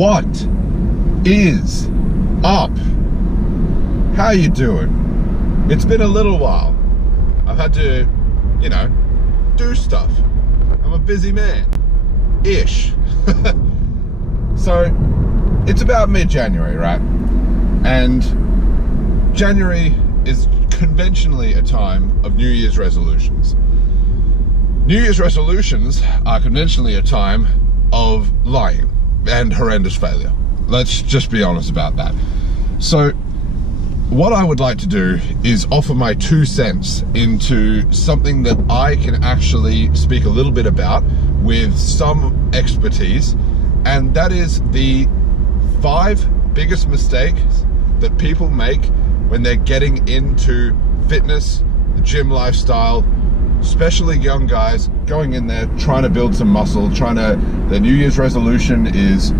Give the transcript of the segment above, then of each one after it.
What is up? How you doing? It's been a little while. I've had to, do stuff. I'm a busy man. Ish. So, it's about mid-January, right? And January is conventionally a time of New Year's resolutions. New Year's resolutions are conventionally a time of lying and horrendous failure. Let's just be honest about that. So what I would like to do is offer my 2 cents into something that I can actually speak a little bit about with some expertise, and that is the 5 biggest mistakes that people make when they're getting into fitness, the gym lifestyle, especially young guys going in there trying to build some muscle, their New Year's resolution is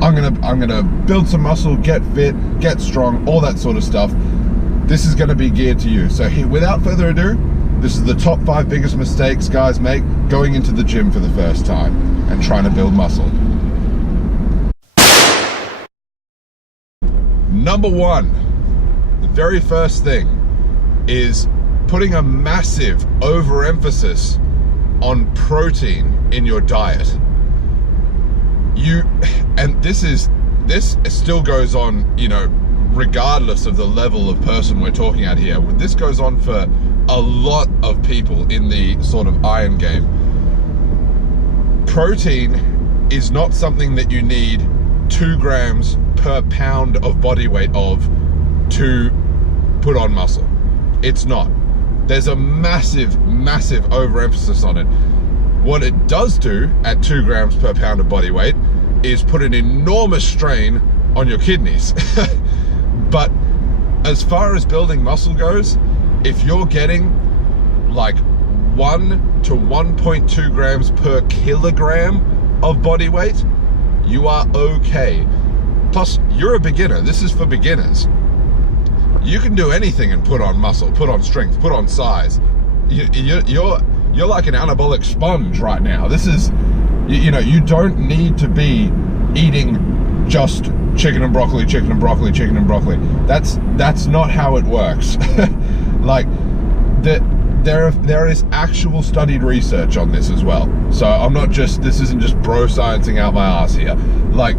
I'm gonna build some muscle, get fit, get strong, all that sort of stuff. This is gonna be geared to you. So here, without further ado, this is the top 5 biggest mistakes guys make going into the gym for the first time and trying to build muscle. Number 1, the very first thing is putting a massive overemphasis on protein in your diet. This still goes on, regardless of the level of person we're talking at here. This goes on for a lot of people in the sort of iron game. Protein is not something that you need 2 grams per pound of body weight of to put on muscle. It's not. There's a massive overemphasis on it. What it does do at 2 grams per pound of body weight is put an enormous strain on your kidneys. But as far as building muscle goes, if you're getting like 1 to 1.2 grams per kilogram of body weight, you are okay. Plus, you're a beginner. This is for beginners. You can do anything and put on muscle, put on strength, put on size. You're like an anabolic sponge right now. This is, you don't need to be eating just chicken and broccoli, chicken and broccoli, chicken and broccoli. That's not how it works. Like, there is actual studied research on this as well. So this isn't just bro sciencing out my ass here. Like,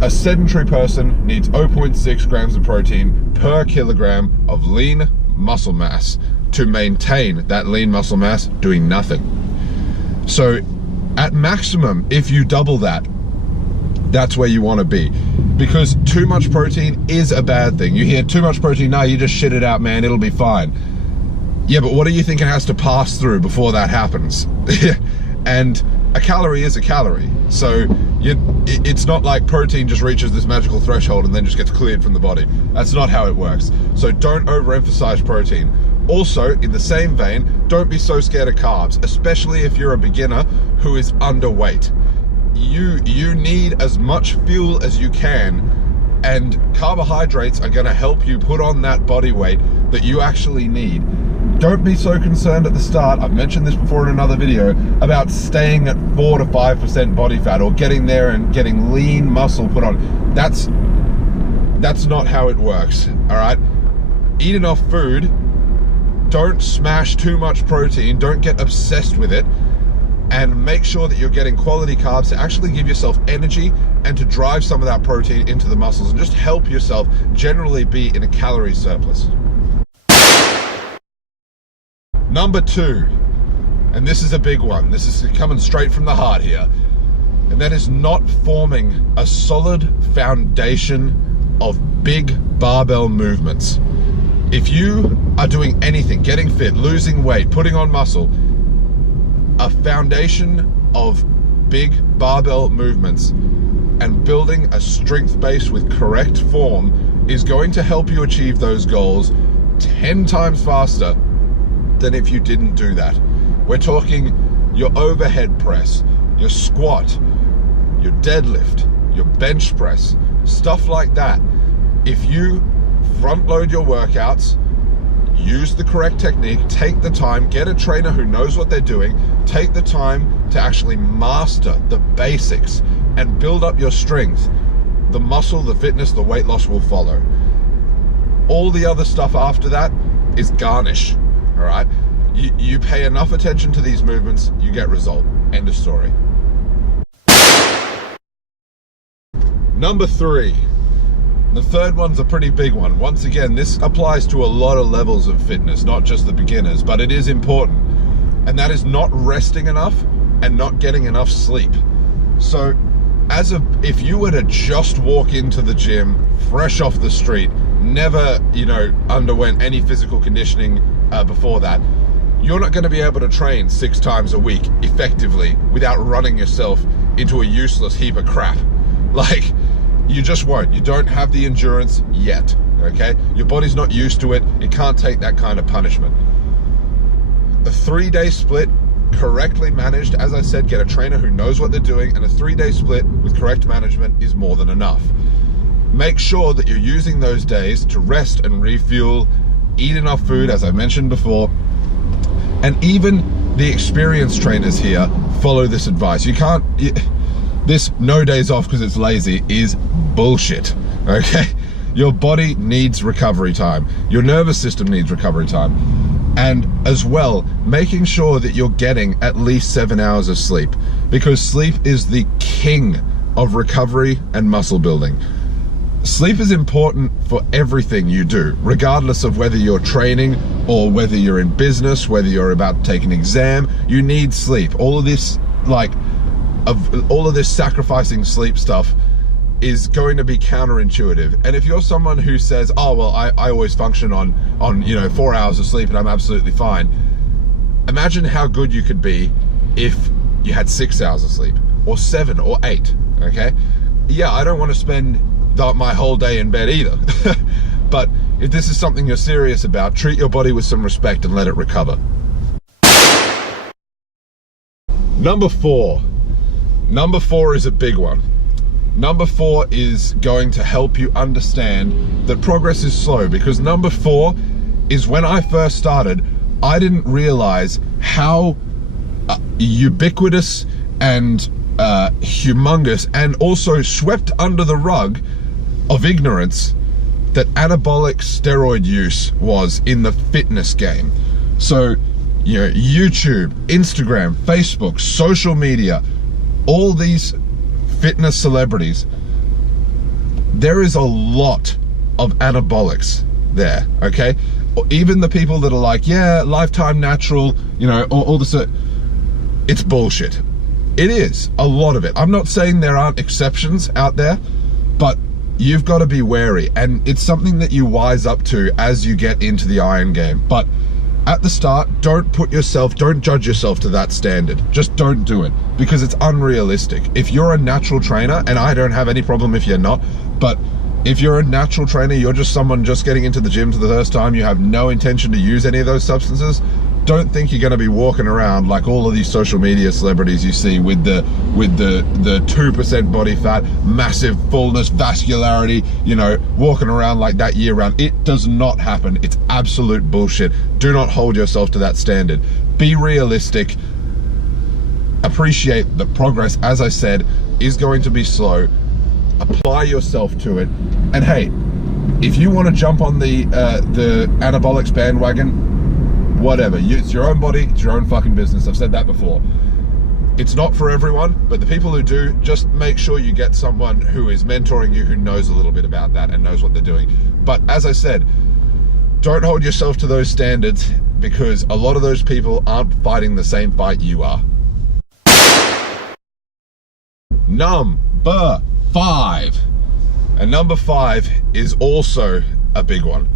a sedentary person needs 0.6 grams of protein per kilogram of lean muscle mass to maintain that lean muscle mass doing nothing. So at maximum, if you double that, that's where you want to be, because too much protein is a bad thing. You hear too much protein, no, you just shit it out, man, it'll be fine. Yeah, but what do you think it has to pass through before that happens? And a calorie is a calorie. So it's not like protein just reaches this magical threshold and then just gets cleared from the body. That's not how it works. So don't overemphasize protein. Also, in the same vein, don't be so scared of carbs, especially if you're a beginner who is underweight. You need as much fuel as you can, and carbohydrates are gonna help you put on that body weight that you actually need. Don't be so concerned at the start, I've mentioned this before in another video, about staying at 4 to 5% body fat or getting there and getting lean muscle put on. That's not how it works, all right? Eat enough food, don't smash too much protein, don't get obsessed with it, and make sure that you're getting quality carbs to actually give yourself energy and to drive some of that protein into the muscles and just help yourself generally be in a calorie surplus. Number 2, and this is a big one, this is coming straight from the heart here, and that is not forming a solid foundation of big barbell movements. If you are doing anything, getting fit, losing weight, putting on muscle, a foundation of big barbell movements and building a strength base with correct form is going to help you achieve those goals 10 times faster than if you didn't do that. We're talking your overhead press, your squat, your deadlift, your bench press, stuff like that. If you front load your workouts, use the correct technique, take the time, get a trainer who knows what they're doing, take the time to actually master the basics and build up your strength, the muscle, the fitness, the weight loss will follow. All the other stuff after that is garnish, all right? You pay enough attention to these movements, you get result. End of story. Number 3. The third one's a pretty big one. Once again, this applies to a lot of levels of fitness, not just the beginners, but it is important. And that is not resting enough and not getting enough sleep. So if you were to just walk into the gym fresh off the street, never, underwent any physical conditioning before that, you're not going to be able to train 6 times a week effectively without running yourself into a useless heap of crap. Like, you just won't. You don't have the endurance yet, okay? Your body's not used to it. It can't take that kind of punishment. A 3-day split, correctly managed, as I said, get a trainer who knows what they're doing, and a 3-day split with correct management is more than enough. Make sure that you're using those days to rest and refuel, eat enough food, as I mentioned before, and even the experienced trainers here follow this advice. This no days off because it's lazy is bullshit, okay? Your body needs recovery time. Your nervous system needs recovery time. And as well, making sure that you're getting at least 7 hours of sleep, because sleep is the king of recovery and muscle building. Sleep is important for everything you do, regardless of whether you're training or whether you're in business, whether you're about to take an exam. You need sleep. All of this sacrificing sleep stuff is going to be counterintuitive. And if you're someone who says, oh, well, I always function on 4 hours of sleep and I'm absolutely fine, imagine how good you could be if you had 6 hours of sleep, or 7 or 8, okay? Yeah, I don't want to spend my whole day in bed either. But if this is something you're serious about, treat your body with some respect and let it recover. Number 4. Number 4 is a big one. Number 4 is going to help you understand that progress is slow, because number 4 is when I first started, I didn't realize how ubiquitous and humongous and also swept under the rug of ignorance that anabolic steroid use was in the fitness game. So, YouTube, Instagram, Facebook, social media, all these fitness celebrities, there is a lot of anabolics there, okay? Even the people that are like, yeah, Lifetime Natural, all this, it's bullshit. It is, a lot of it. I'm not saying there aren't exceptions out there, but you've got to be wary, and it's something that you wise up to as you get into the iron game. But at the start, don't judge yourself to that standard. Just don't do it, because it's unrealistic. If you're a natural trainer, and I don't have any problem if you're not, but if you're a natural trainer, you're just someone just getting into the gym for the first time, you have no intention to use any of those substances, don't think you're going to be walking around like all of these social media celebrities you see with the 2% body fat, massive fullness, vascularity, walking around like that year round. It does not happen. It's absolute bullshit. Do not hold yourself to that standard. Be realistic. Appreciate the progress, as I said, is going to be slow. Apply yourself to it. And hey, if you want to jump on the anabolics bandwagon, whatever, it's your own body, it's your own fucking business. I've said that before. It's not for everyone, but the people who do, just make sure you get someone who is mentoring you, who knows a little bit about that and knows what they're doing. But as I said, don't hold yourself to those standards, because a lot of those people aren't fighting the same fight you are. Number 5. And number 5 is also a big one.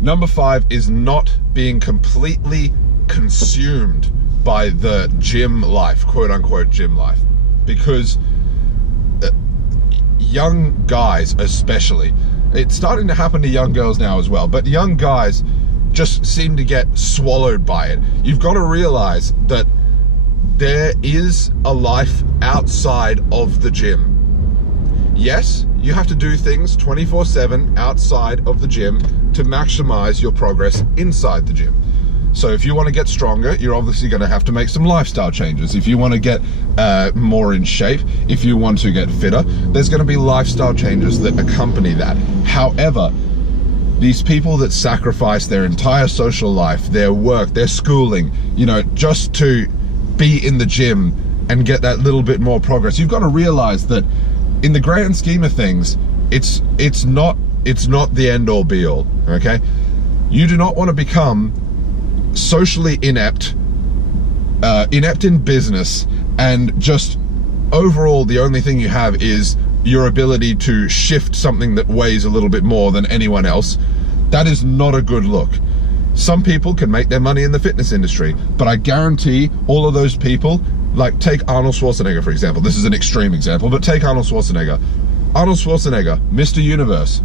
Number 5 is not being completely consumed by the gym life, quote unquote gym life. Because young guys especially, it's starting to happen to young girls now as well, but young guys just seem to get swallowed by it. You've got to realize that there is a life outside of the gym. Yes, you have to do things 24/7 outside of the gym to maximize your progress inside the gym. So if you want to get stronger, you're obviously going to have to make some lifestyle changes. If you want to get more in shape, if you want to get fitter, there's going to be lifestyle changes that accompany that. However, these people that sacrifice their entire social life, their work, their schooling, you know, just to be in the gym and get that little bit more progress, you've got to realize that in the grand scheme of things, it's not the end all be all, okay? You do not want to become socially inept in business, and just overall the only thing you have is your ability to shift something that weighs a little bit more than anyone else. That is not a good look. Some people can make their money in the fitness industry, but I guarantee all of those people, like take Arnold Schwarzenegger for example. This is an extreme example, but take Arnold Schwarzenegger. Arnold Schwarzenegger, Mr. Universe,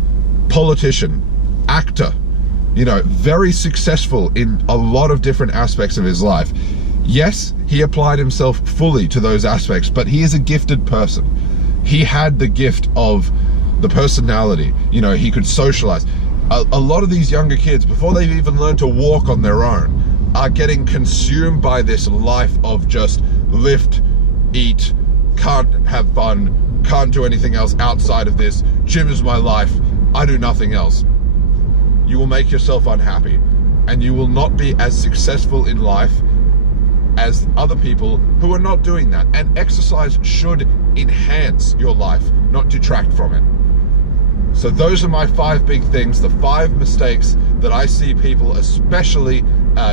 politician, actor, you know, very successful in a lot of different aspects of his life. Yes, he applied himself fully to those aspects, but he is a gifted person. He had the gift of the personality, you know, he could socialize. A lot of these younger kids, before they've even learned to walk on their own, are getting consumed by this life of just lift, eat, can't have fun, can't do anything else outside of this. Gym is my life, I do nothing else. You will make yourself unhappy, and you will not be as successful in life as other people who are not doing that. And exercise should enhance your life, not detract from it. So those are my 5 big things, the 5 mistakes that I see people, especially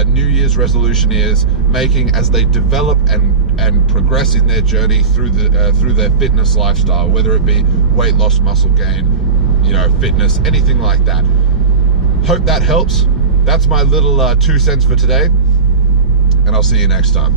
New Year's resolutioneers, making as they develop and progress in their journey through their fitness lifestyle, whether it be weight loss, muscle gain, you know, fitness, anything like that. Hope that helps. That's my little 2 cents for today, and I'll see you next time.